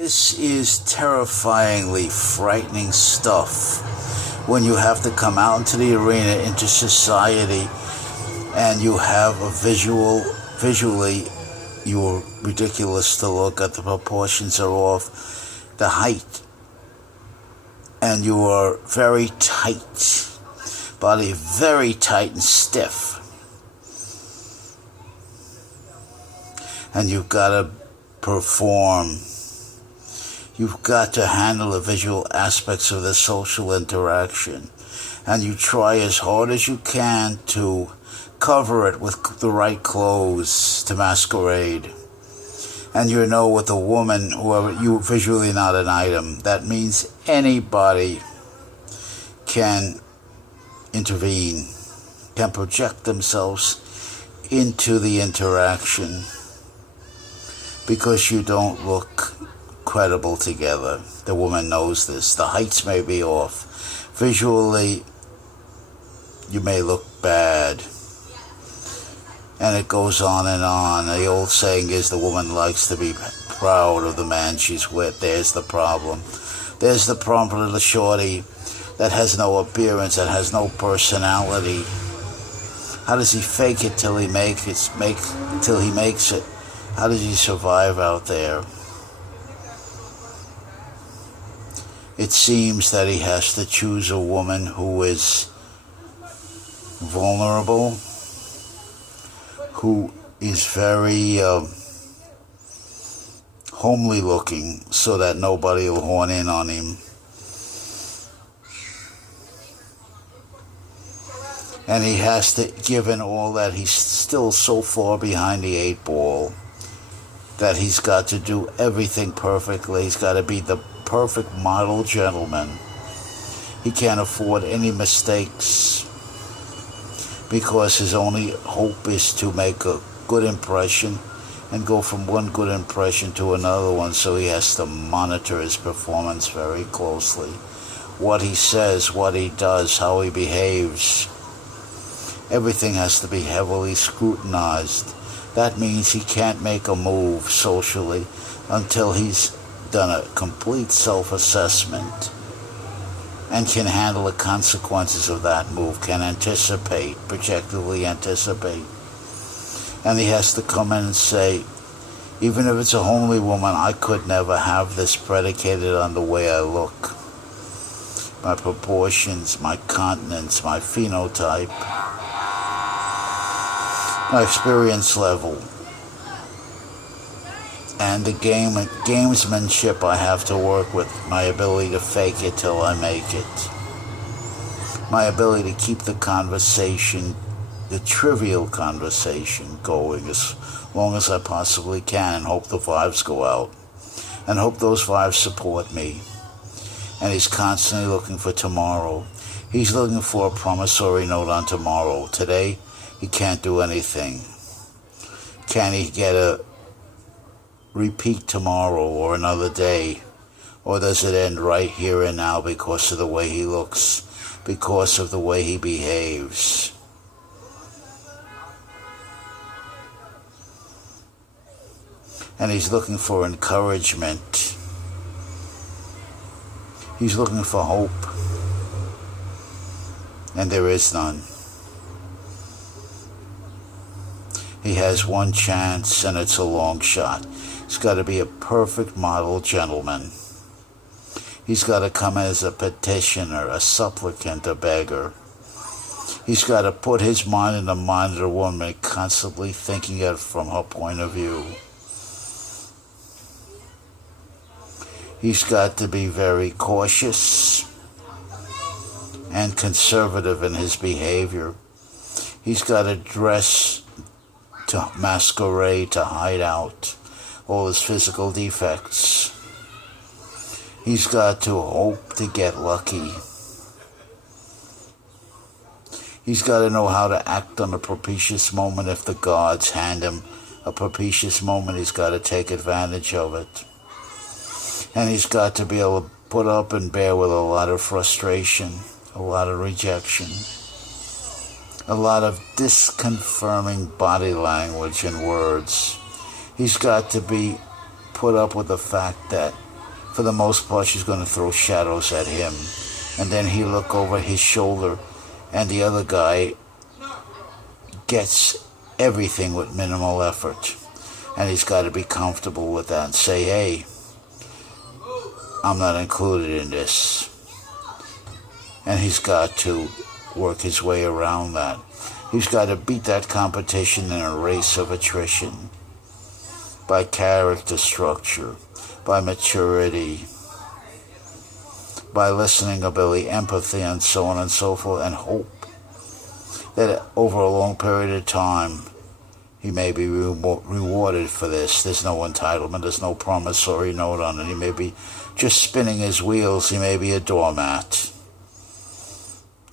This is terrifyingly frightening stuff when you have to come out into the arena, into society, and you have a visually, you're ridiculous to look at, the proportions are off, the height, and you are very tight, body very tight and stiff, and you've got to perform. You've got to handle the visual aspects of the social interaction, and you try as hard as you can to cover it with the right clothes to masquerade. And with a woman, whoever, you visually not an item. That means anybody can intervene, can project themselves into the interaction because you don't look credible together. The woman knows this. The heights may be off. Visually, you may look bad. And it goes on and on. The old saying is the woman likes to be proud of the man she's with. There's the problem. There's the problem for the shorty that has no appearance, that has no personality. How does he fake it till he makes it? How does he survive out there? It seems that he has to choose a woman who is vulnerable, who is very homely looking, so that nobody will horn in on him. And he has to, given all that, he's still so far behind the 8 ball that he's got to do everything perfectly. He's got to be the perfect model gentleman. He can't afford any mistakes because his only hope is to make a good impression and go from one good impression to another one, so he has to monitor his performance very closely. What he says, what he does, how he behaves. Everything has to be heavily scrutinized. That means he can't make a move socially until he's done a complete self-assessment and can handle the consequences of that move, can anticipate, projectively anticipate. And he has to come in and say, even if it's a homely woman, I could never have this predicated on the way I look. My proportions, my continence, my phenotype, my experience level, and the gamesmanship I have to work with, my ability to fake it till I make it, my ability to keep the conversation, the trivial conversation, going as long as I possibly can, and hope the vibes go out, and hope those vibes support me. And he's constantly looking for tomorrow. He's looking for a promissory note on tomorrow. Today, he can't do anything. Can he get a repeat tomorrow or another day? Or does it end right here and now because of the way he looks, because of the way he behaves? And he's looking for encouragement. He's looking for hope. And there is none. He has one chance, and it's a long shot. He's got to be a perfect model gentleman. He's got to come as a petitioner, a supplicant, a beggar. He's got to put his mind in the mind of the woman, constantly thinking it from her point of view. He's got to be very cautious and conservative in his behavior. He's got to dress to masquerade, to hide out all his physical defects. He's got to hope to get lucky. He's got to know how to act on a propitious moment. If the gods hand him a propitious moment, he's got to take advantage of it. And he's got to be able to put up and bear with a lot of frustration, a lot of rejection, a lot of disconfirming body language and words. He's got to be put up with the fact that For the most part, she's going to throw shadows at him. And then he look over his shoulder, and the other guy gets everything with minimal effort. And he's got to be comfortable with that and say, hey, I'm not included in this. And he's got to work his way around that. He's got to beat that competition in a race of attrition by character structure, by maturity, by listening ability, empathy, and so on and so forth, and hope that over a long period of time he may be rewarded for this. There's no entitlement, there's no promissory note on it. He may be just spinning his wheels, he may be a doormat.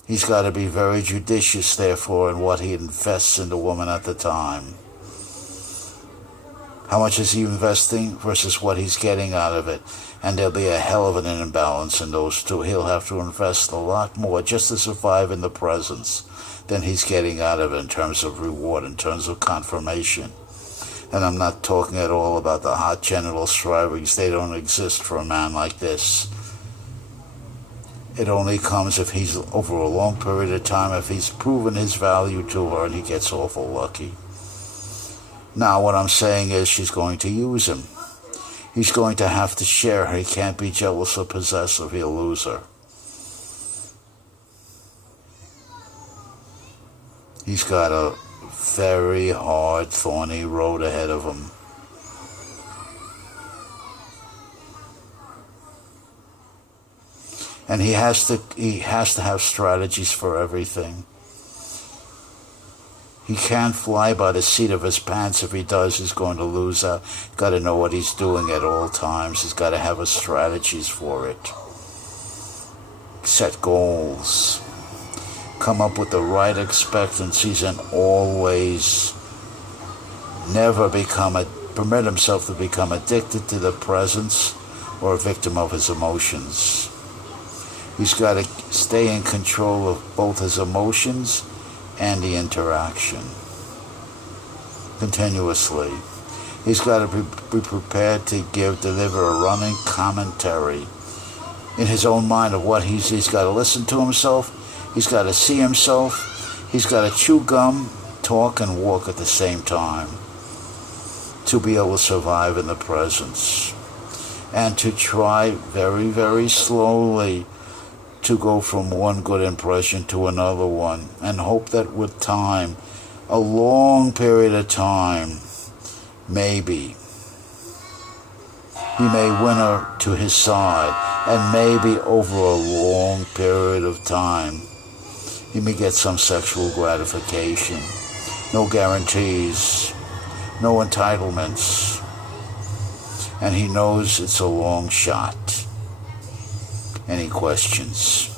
He's got to be very judicious, therefore, in what he invests in the woman at the time. How much is he investing versus what he's getting out of it? And there'll be a hell of an imbalance in those two. He'll have to invest a lot more just to survive in the presence than he's getting out of it in terms of reward, in terms of confirmation. And I'm not talking at all about the hot genital strivings. They don't exist for a man like this. It only comes if he's, over a long period of time, if he's proven his value to her and he gets awful lucky. Now, what I'm saying is she's going to use him. He's going to have to share her. He can't be jealous or possessive. He'll lose her. He's got a very hard, thorny road ahead of him. And he has to have strategies for everything. He can't fly by the seat of his pants. If he does, he's going to lose out. He's got to know what he's doing at all times. He's got to have strategies for it. Set goals. Come up with the right expectancies and always never permit himself to become addicted to the presence or a victim of his emotions. He's got to stay in control of both his emotions and the interaction continuously. He's got to be prepared to deliver a running commentary in his own mind of what he's got to listen to himself. He's got to see himself. He's got to chew gum, talk, and walk at the same time to be able to survive in the presence. And to try very, very slowly to go from one good impression to another one, and hope that with time, a long period of time, maybe he may win her to his side, and maybe over a long period of time, he may get some sexual gratification. No guarantees, no entitlements, and he knows it's a long shot. Any questions?